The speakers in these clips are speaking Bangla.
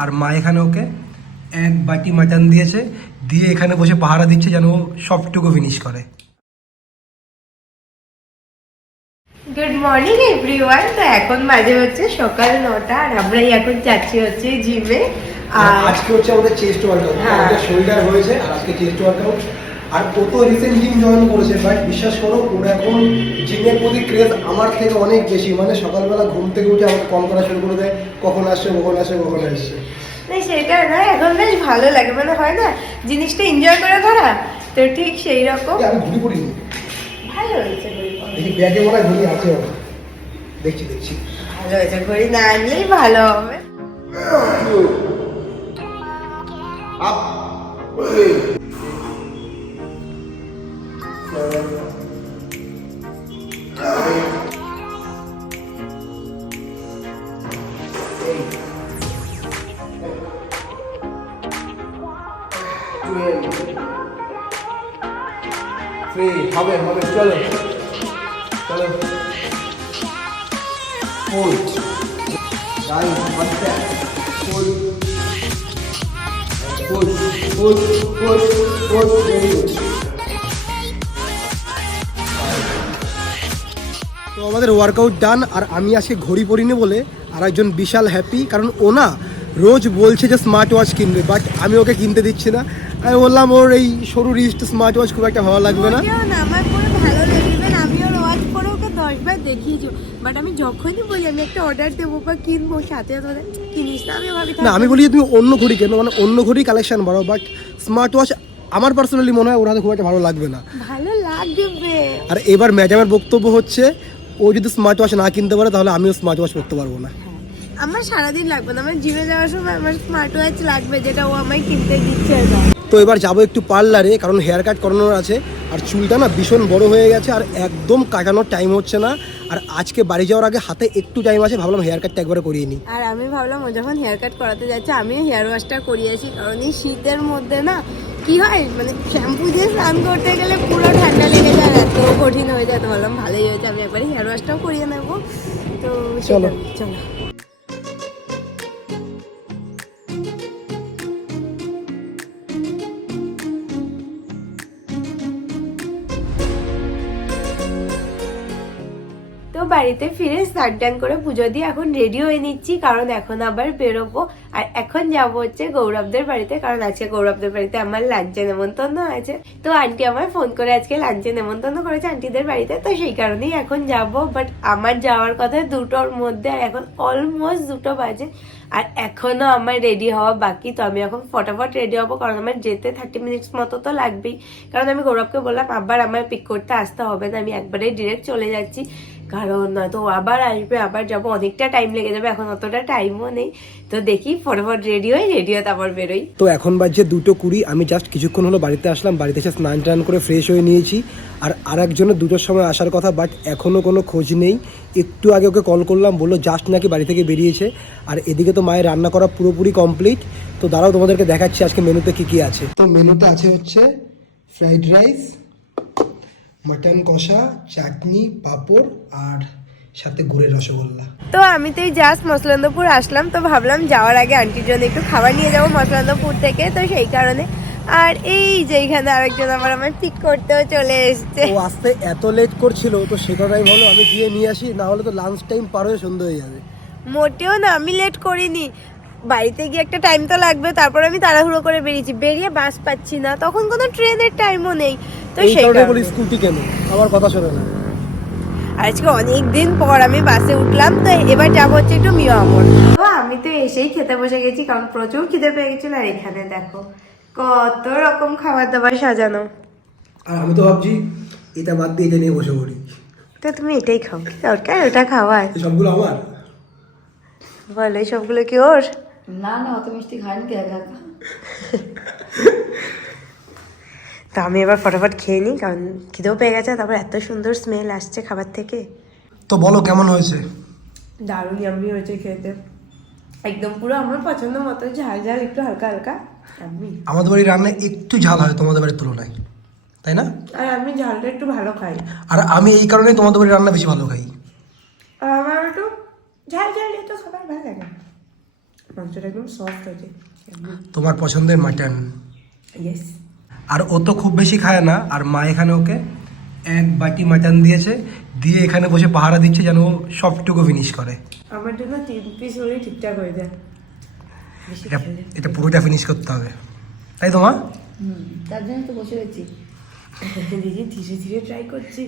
আর মা এখানে ওকে এক বাটি মাটন দিয়েছে, দিয়ে এখানে বসে পাহারা দিচ্ছে যেন ও সবটুকু ফিনিশ করে। Good morning everyone. তো এখন বাজে হচ্ছে সকাল 9টা আর আমরা এখন যাচ্ছি হচ্ছে জিমে। আর আজকে হচ্ছে আমাদের চেস্ট ওয়ার্কআউট, আমাদের শোল্ডার হয়েছে আর আজকে চেস্ট ওয়ার্কআউট। আর ও তো রিসেন্ট জিম জয়েন করেছে, বাট বিশ্বাস করো ওর এখন জিমের প্রতি ক্রেজ আমার থেকে অনেক বেশি। মানে সকালবেলা ঘুম থেকে উঠে আমাকে কল করা শুরু করে দেয়, কখন আসছে কখন আসছে কখন আসছে। না সেটা না, এখন বেশ ভালো লাগে, মানে হয় না জিনিসটা এনজয় করে করা, তো ঠিক সেই রকম। আমি ঘুরি পড়িনি, ভালো হয়েছে ঘড়ি, দেখি ব্যাগে মনে হয় ঘুরি আছে, দেখছি ভালো হয়েছে ঘড়ি, না আনলেই ভালো হবে। হবে চলো চলো। তো আমাদের ওয়ার্কআউট ডান, আর আমি আজকে ঘড়ি পরিনি বলে আর একজন বিশাল হ্যাপি, কারণ ও না রোজ বলছে যে স্মার্ট ওয়াচ কিনবে, বাট আমি ওকে কিনতে দিচ্ছি না। আমি বললাম ওর এই সরু রিস্ট স্মার্ট ওয়াচ খুব একটা ভালো লাগবে না। আমার পুরো ভালো লাগবে না, আমি ওর ওয়াচ করে ওকে 10 বার দেখিয়েছি, বাট আমি যখনই বলি আমি একটা অর্ডার দেবো বা কিনবো, সাথে সাথে কিনিস না, আমি ভাবি না আমি বলি যে তুমি অন্য ঘড়ি কেনো, মানে অন্য ঘড়ি কালেকশন বাড়াও, বাট স্মার্ট ওয়াচ আমার পার্সোনালি মনে হয় ওর হাতে খুব একটা ভালো লাগবে না। ভালো লাগবে। আর এবার ম্যাডামের বক্তব্য হচ্ছে ও যদি স্মার্ট ওয়াচ না কিনতে পারে তাহলে আমিও স্মার্ট ওয়াচ পরতে পারবো না। আমার সারাদিন লাগবে না, আমার জিমে যাওয়ার সময় আমার স্মার্ট ওয়াচ লাগবে, যেটা ও আমায় কিনতে দিচ্ছে না। তো এবার যাবো একটু পার্লারে, কারণ হেয়ার কাট করানোর আছে, আর চুলটা না ভীষণ বড় হয়ে গেছে আর একদম কাটানোর টাইম হচ্ছে না। আর আজকে বাড়ি যাওয়ার আগে হাতে একটু টাইম আছে, ভাবলাম হেয়ার কাটটা একবারে করিয়ে নিই। আর আমি ভাবলাম ও যখন হেয়ার কাট করাতে যাচ্ছে আমিও হেয়ার ওয়াশটা করিয়েছি, কারণ এই শীতের মধ্যে না কি হয়, মানে শ্যাম্পু দিয়ে স্নান করতে গেলে পুরো ঠান্ডা লেগে যায়, এত কঠিন হয়ে যায়। তো ভাবলাম ভালোই হয়েছে, আমি একবারে হেয়ার ওয়াশটাও করিয়ে নেবো। তো চলো চলো। তো বাড়িতে ফিরে স্নান টান করে পুজো দিয়ে এখন রেডি হয়ে নিচ্ছি, কারণ এখন আবার বেরোবো। আর এখন যাবো হচ্ছে গৌরবদের বাড়িতে, কারণ আজকে গৌরবদের বাড়িতে আমার লাঞ্চে নেমন্তন্ন আছে। তো আন্টি আমায় ফোন করে আজকে লাঞ্চে নেমন্তন্ন করেছে আন্টিদের বাড়িতে, তো সেই কারণেই এখন যাব। বাট আমার যাওয়ার কথা 2টোর মধ্যে, আর এখন অলমোস্ট 2টো বাজে আর এখনো আমার রেডি হওয়া বাকি। তো আমি এখন ফটাফট রেডি হবো, কারণ আমার যেতে 30 মিনিটস মতো তো লাগবেই। কারণ আমি গৌরবকে বললাম আবার আমার পিক করতে আসতে হবে না, আমি একবারে ডিরেক্ট চলে যাচ্ছি, কারণ নয়তো আবার আসবে আবার যাবো, অনেকটা টাইম লেগে যাবে, এখন অতটা টাইমও নেই। তো দেখি ফটাফট রেডি হয়ে তারপর বেরোই। তো এখন বাজছে 2:20, আমি জাস্ট কিছুক্ষণ হলো বাড়িতে আসলাম, বাড়িতে এসে স্নান টান করে ফ্রেশ হয়ে নিয়েছি। আর আরেকজনের 2টোর সময় আসার কথা, বাট এখনও কোনো খোঁজ নেই। একটু আগে ওকে কল করলাম, বললো জাস্ট নাকি বাড়ি থেকে বেরিয়েছে। আর এদিকে তো মায়ের রান্না করা পুরোপুরি কমপ্লিট। তো দাঁড়াও তোমাদেরকে দেখাচ্ছি আজকে মেনুতে কি আছে। তো মেনুতে আছে হচ্ছে ফ্রাইড রাইস, মাটন কষা, চাটনি, পাঁপড় আর সাথে গুড়ের রসগোল্লা। তো আমি তো এই জাস্ট মসলান্দপুর আসলাম, তো ভাবলাম যাওয়ার আগে আন্টির জন্য একটু খাবার নিয়ে যাবো মসলান্দপুর থেকে, তো সেই কারণে। আর এই যে এখানে আরেকজন আবার আমায় পিক করতেও চলে এসছে। ও আসতে এত লেট করছিল, তো সে কথাই বলো আমি গিয়ে নিয়ে আসি, না হলে তো লাঞ্চ টাইম পার হয়ে সন্ধ্যে হয়ে যাবে। মোটেও না, আমি লেট করিনি, বাড়িতে গিয়ে একটা টাইম তো লাগবে, তারপর আমি তাড়াহুড়ো করে বেরিয়েছি, বেরিয়ে বাস পাচ্ছি না, তখন কোনো ট্রেনের টাইমও নেই, তো এই সেই কারণে বলি কারণে। স্কুটি কেন, আমার কথা শোনে না। আজকে অনেকদিন পর আমি বাসে উঠলাম, তো এবার যাবো হচ্ছে একটু মিয়ামর। আমি তো এসেই খেতে বসে গেছি, কারণ প্রচুর খিদে পেয়ে গেছিল। আর এখানে দেখো কত রকম খাবার দাবার সাজানো। আর আমি তো ভাবছি এটা বাদ দিয়ে এটা নিয়ে বসে পড়ি। তো তুমি এটাই খাও, কি দরকার ওটা খাওয়ার? সবগুলো আমার বলো এই সবগুলো কি ওর? না না, অত মিষ্টি খাইনি তো একা একা। তো আমি এবার ফটাফট খেয়ে নিই, কারণ খিদেও পেয়ে গেছে, তারপর এত সুন্দর স্মেল আসছে খাবার থেকে। তো বলো কেমন হয়েছে? দারুণ ইয়াম্মি হয়েছে খেতে, একদম পুরো আমার পছন্দ মতো, ঝাল ঝাল একটু হালকা হালকা। আমাদের বাড়ির রান্না একটু ঝাল হয় তোমাদের বাড়ির তুলনায়, তাই না? আর আমি ঝালটা একটু ভালো খাই, আর আমি এই কারণে তোমাদের বাড়ির রান্না বেশি ভালো খাই। আর আমার একটু ঝাল ঝাল একটু খাবার ভালো লাগে। মাংসটা একদম সফট হয়েছে। তোমার পছন্দের মাটন। ইয়েস। আর ও তো খুব বেশি খায় না, আর মা এখানে ওকে এক বাটি মাটন দিয়েছে, দিয়ে এখানে বসে পাহারা দিচ্ছে যেন ও সবটুকু ফিনিশ করে। আমার জন্য 3 পিস হলেই ঠিকঠাক হয়ে যায়। বেশি এটা খেলে এটা পুরোটা ফিনিশ করতে হবে, তাই তো মা? তার জন্য তো বসে রয়েছি। দিদি ধীরে ধীরে ট্রাই করছি।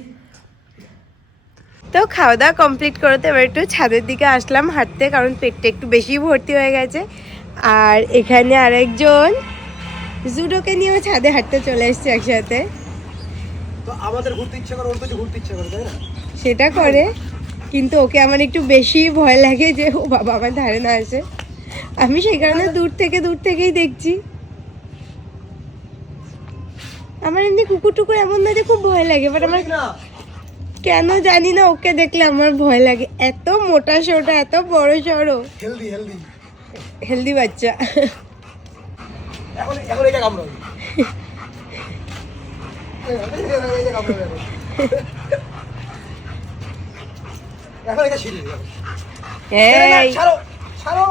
তো খাওয়া দাওয়া কমপ্লিট করতে এবার একটু ছাদের দিকে আসলাম হাঁটতে, কারণ পেটটা একটু বেশি ভর্তি হয়ে গেছে। আর এখানে আরেকজন জুডোকে নিয়েও ছাদে হাঁটতে চলে এসছে একসাথে। তো আমাদের ঘুরতে ইচ্ছে করে, ওর তো ঘুরতে ইচ্ছে করে, তাই না? সেটা করে, কিন্তু ওকে আমার একটু বেশি ভয় লাগে যে ও বাবা আমার ধারে না আসে। আমি সেই কারণে দূর থেকেই দেখছি। আমার এমনি কুকুর টুকুর এমন না যে খুব ভয় লাগে, বাট আমার কেন জানি না ওকে দেখলে আমার ভয় লাগে। এত মোটা সোটা, এত বড় সড়ো, হেলদি হেলদি হেলদি বাচ্চা। এখন এখন এটা কামড়াবে। এখন এটা ছিড়ে দেবে। এই ছাড়ো ছাড়ো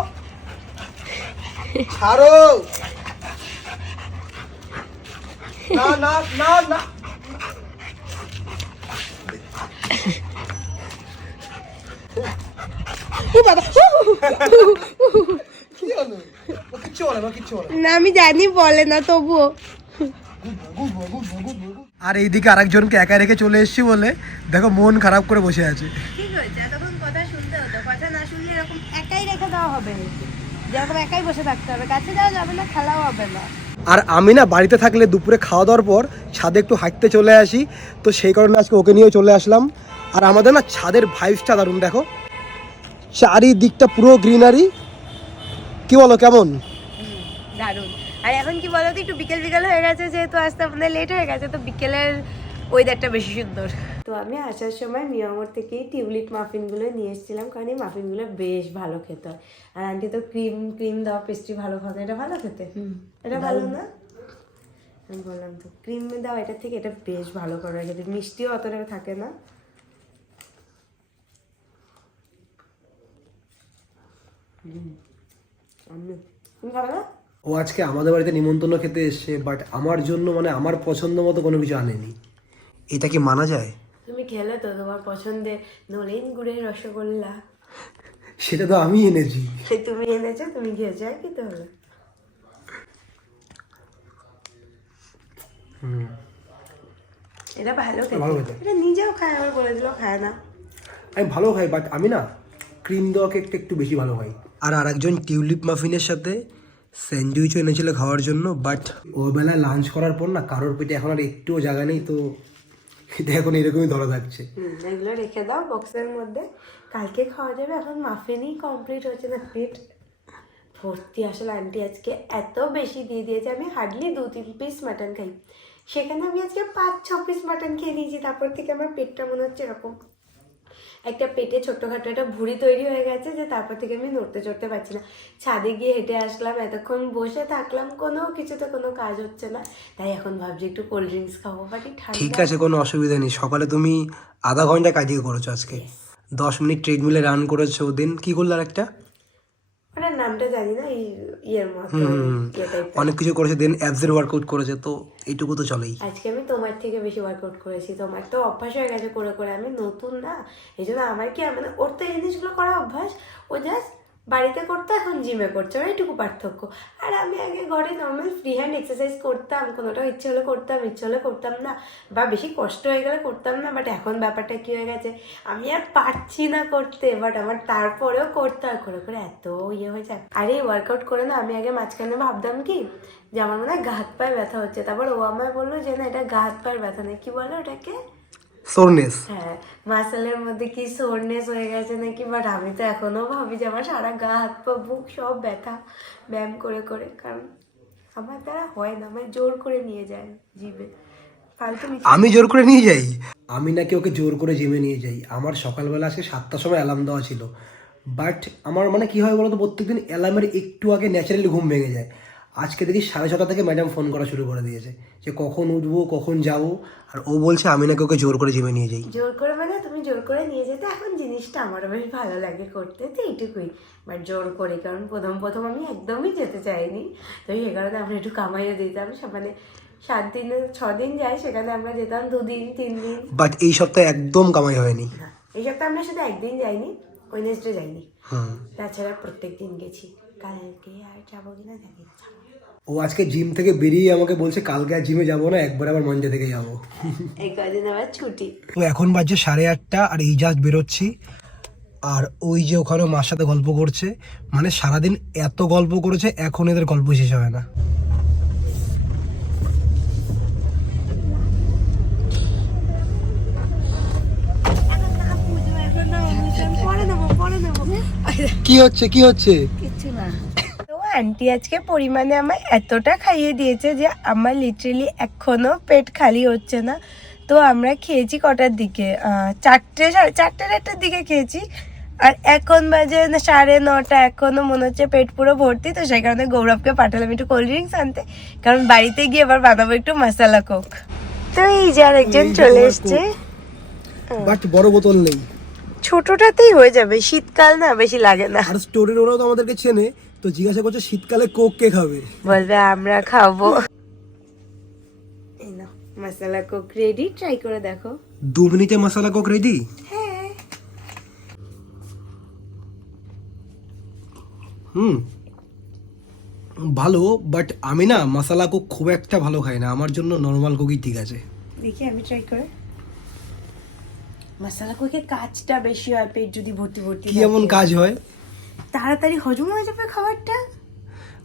ছাড়ো, না না না না, ও বাবা, কি হলো? ও কিচ্ছু বলে না, কিচ্ছু বলে না। না আমি জানি বলে না তবুও। আর এইদিকে আরেকজনকে একা রেখে চলে এসেছি বলে দেখো মন খারাপ করে বসে আছে। ঠিক হয়েছে, তখন কথা শুনতে হতো, কথা না শুনলে এরকম একাই রেখে দেওয়া হবে, যেরকম একাই বসে থাকতে হবে, কাছে যাওয়া যাবে না, খেলাও হবে না। আর আমি না বাড়িতে থাকলে দুপুরে খাওয়া দাওয়ার পর ছাদে একটু হাঁটতে চলে আসি, তো সেই কারণে আজকে ওকে নিয়েও চলে আসলাম। আর আমাদের না ছাদের ভাইবসটা দারুণ, দেখো চারিদিকটা পুরো গ্রিনারি। কি বলো, কেমন? দারুণ। আর এখন কি বলো তো, একটু বিকেল বিকেল হয়ে গেছে, যেহেতু আসতে আপনাদের লেট হয়ে গেছে, তো বিকেলের ওয়েদারটা বেশি সুন্দর। তো আমি আসার সময় মিয়ামোর থেকেই টিউলিপ মাফিনগুলো নিয়ে এসেছিলাম, কারণ এই মাফিনগুলো বেশ ভালো খেতে হয়। আর আন্টি তো ক্রিম দেওয়া পেস্ট্রি ভালো খাবে, এটা ভালো খেতে, এটা ভালো না? আমি বললাম তো ক্রিম দেওয়া এটার থেকে এটা বেশ ভালো করে খেতে, মিষ্টিও অতটা থাকে না। তুমি খাবে না? ও আজকে আমাদের বাড়িতে নিমন্ত্রণ খেতে এসছে, বাট আমার জন্য মানে আমার পছন্দ মতো কোনো কিছু আনেনি। এটা কি মানা যায়? তুমি খেলে তো তোমার পছন্দের নলেন গুড়ের রসগোল্লা। সেটা তো আমি এনেছি। তুমি এনেছো, তুমি খেয়েছো, আর কি তো হলো। এটা ভালো ভালো খেতে, খেতে। এটা নিজেও খায়, আবার বলে দিলেও খায় না। আমি ভালো খাই, বাট আমি না ক্রিম দেওয়া কেকটা একটু বেশি ভালো খাই। আর আরেকজন টিউলিপ মাফিনের সাথে স্যান্ডউইচও এনেছিল খাওয়ার জন্য, বাট ওই বেলায় লাঞ্চ করার পর না কারোর পেটে এখন আর একটুও জায়গা নেই, তো এটা এখন এরকমই ধরা থাকছে। এগুলো রেখে দাও বক্সের মধ্যে, কালকে খাওয়া যাবে। এখন মাফিনই কমপ্লিট হচ্ছে না, পেট ভর্তি। আসলে আন্টি আজকে এত বেশি দিয়ে দিয়েছে, আমি হার্ডলি 2-3 পিস মাটন খাই, সেখানে আমি আজকে 5-6 পিস মাটন খেয়ে নিয়েছি। তারপর থেকে আমার পেটটা মনে হচ্ছে এরকম একটা পেটে ছোট্টখাটো একটা ভুঁড়ি তৈরি হয়ে গেছে, যে তারপর থেকে আমি নড়তে চড়তে পারছি না। ছাদে গিয়ে হেঁটে আসলাম, এতক্ষণ বসে থাকলাম, কোনো কিছুতে কোনো কাজ হচ্ছে না, তাই এখন ভাবছি একটু কোল্ড ড্রিঙ্কস খাবো, বাট ঠিক আছে, কোনো অসুবিধা নেই। সকালে তুমি আধা ঘন্টা কাটিয়ে করেছো, আজকে 10 মিনিট ট্রেডমিলে রান করেছো, দেন কি করলে আর একটা ওটার নামটা জানি না, এই ইয়ের মতো ইয়ে type-এর। অনেক কিছু করেছে, দেন অ্যাবসের ওয়ার্কআউট করেছে, তো এইটুকু তো চলেই। আজকে আমি তোমার থেকে বেশি ওয়ার্কআউট করেছি, তোমার তো অভ্যাস হয়ে গেছে করে করে, আমি নতুন না, এই জন্য আমার কি মানে ওর তো এই জিনিসগুলো করা অভ্যাস, ও জাস্ট বাড়িতে করতো, এখন জিমে করছে, ওর এইটুকু পার্থক্য। আর আমি আগে ঘরে নর্মাল ফ্রি হ্যান্ড এক্সারসাইজ করতাম, কোনোটা ইচ্ছে হলে করতাম, ইচ্ছে হলে করতাম না, বা বেশি কষ্ট হয়ে গেলে করতাম না। বাট এখন ব্যাপারটা কী হয়ে গেছে, আমি আর পারছি না করতে, বাট আমার তারপরেও করতে হয়, করে করে এত ইয়ে হয়ে যায়। আর এই ওয়ার্কআউট করে না, আমি আগে মাঝখানে ভাবতাম কি যে আমার মনে হয় গা হাত পায়ে ব্যথা হচ্ছে, তারপর ও আমায় বললো যে না, এটা গা হাত পায়ের ব্যথা নেই, কি বলে ওটাকে, সোরনেস। হ্যাঁ, মাসেলের মধ্যে কি সোরনেস হয়ে গেছে নাকি। বাট আমি তো এখনো ভাবি যে আমার সারা গা হাত পা বুক সব ব্যথা ব্যায়াম করে করে, কারণ আমার দ্বারা হয় না, আমার জোর করে নিয়ে যায় জিমে, ফালতু আমি জোর করে নিয়ে যাই? আমি নাকি ওকে জোর করে জিমে নিয়ে যাই? আমার সকালবেলা আজকে 7টার সময় অ্যালার্ম দেওয়া ছিল, বাট আমার মানে কি হয় বলতো, প্রত্যেকদিন অ্যালার্মের একটু আগে ন্যাচারালি ঘুম ভেঙে যায়। আজকে দেখি 6:30 থেকে ম্যাডাম ফোন করা শুরু করে দিয়েছে যে কখন উঠবো কখন যাবো, আর ও বলছে আমি নাকি ওকে জোর করে জিমে নিয়ে যাই। জোর করে মানে তুমি জোর করে নিয়ে যেতে এখন জিনিসটা আমারও বেশ ভালো লাগে করতে, তো এইটুকুই। বাট জোর করে, কারণ প্রথম আমি একদমই যেতে চাইনি, তো এই কারণে আমরা একটু কামাইও দিতাম। মানে 7 দিন 6 দিন যাই, সেখানে আমরা যেতাম 2 দিন 3 দিন। বাট এই সপ্তাহে একদম কামাই হয়নি। না, এই সপ্তাহে আমরা শুধু একদিন যাইনি, ওয়েডনেসডে যাইনি, হুম। তাছাড়া প্রত্যেক দিন গেছি। কালকে আর যাবো কিনা জানি না। ও আজকে জিম থেকে বেরিয়ে আমাকে বলছে কালকে আর জিমে যাবো না, একবার আবার মঞ্চে থেকে যাবো। এই কদিন আবার ছুটি। তো এখন বাজছে 8:30 আর এই জাস্ট বেরোচ্ছি। আর ওই যে ওখানে মার সাথে গল্প করছে, মানে সারাদিন এত গল্প করেছে, এখন এদের গল্প শেষ হয় না। কি হচ্ছে কি হচ্ছে? কিচ্ছু না। তো আন্টি আজকে পরিমাণে আমায় এতটা খাইয়ে দিয়েছে যে আমার লিটারেলি এখনো পেট খালি হচ্ছে না। তো আমরা খেয়েছি কটার দিকে, 4:30-4:30 দিকে খেয়েছি, আর এখন বাজে 9:30। এখনো মনে হচ্ছে পেট পুরো ভর্তি। তো সেই কারণে গৌরবকে পাঠালাম একটু কোল্ড ড্রিঙ্কস আনতে, কারণ বাড়িতে গিয়ে এবার বানাবো একটু মশলা কোক। তো এই যে আরেকজন চলে এসছে। বাট বড় বোতল নেই, ছোটটাতেই হয়ে যাবে, শীতকাল না বেশি লাগে না। আর স্টোরের ওরাও তো আমাদেরকে চেনে, তো জিজ্ঞাসা করছে শীতকালে কোক কে খাবে। বলবে আমরা খাবো। এই নাও মশলা কোক রেডি, ট্রাই করে দেখো। 2 মিনিটে মশলা কোক রেডি। হ্যাঁ, ভালো, বাট আমি না মশলা কোক খুব একটা ভালো খাই না, আমার জন্য নর্মাল কোকই ঠিক আছে। দেখি আমি ট্রাই করে। মশলা কোকে কাজটা বেশি হয়, পেট যদি ভর্তি ভর্তি কি এমন থাকে। কাজ হয়? তাড়াতাড়ি হজম হয়ে যাবে খাবারটা।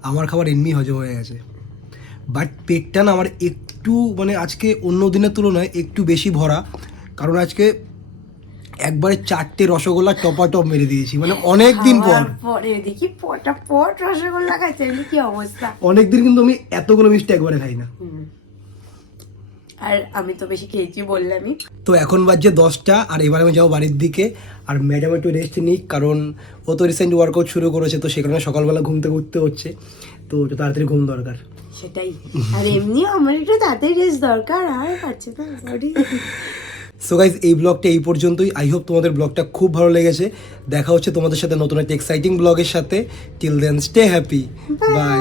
আমার খাবার এমনি হজম হয়ে গেছে, বাট পেটটা না আমার একটু মানে আজকে অন্য দিনের তুলনায় একটু বেশি ভরা, কারণ আজকে একবারে 4টে রসগোল্লা টপাটপ মেরে দিয়েছি, মানে অনেক দিন পর। খাওয়ার পরে দেখি পট রসগোল্লা খাচ্ছে, এমনি কি অবস্থা। অনেকদিন কিন্তু আমি এতগুলো মিষ্টি একবারে খাই না। আর আমি তো বেশি খেয়েছি বললামই। তো এখন বাজছে 10টা, আর এবার আমি যাবো বাড়ির দিকে। আর ম্যাডাম একটু রেস্ট নিই, কারণ ও তো রিসেন্ট ওয়ার্কআউট শুরু করেছে, তো সে কারণে সকালবেলা ঘুম থেকে উঠতে হচ্ছে, তো একটু তাড়াতাড়ি ঘুম দরকার। সেটাই, আর এমনি আমার একটু তাড়াতাড়ি রেস্ট দরকার, আর পাচ্ছে না বডি। সো গাইজ, এই ব্লগটা এই পর্যন্তই। আই হোপ তোমাদের ব্লগটা খুব ভালো লেগেছে। দেখা হচ্ছে তোমাদের সাথে নতুন একটা এক্সাইটিং ব্লগের সাথে। Till then stay happy, by.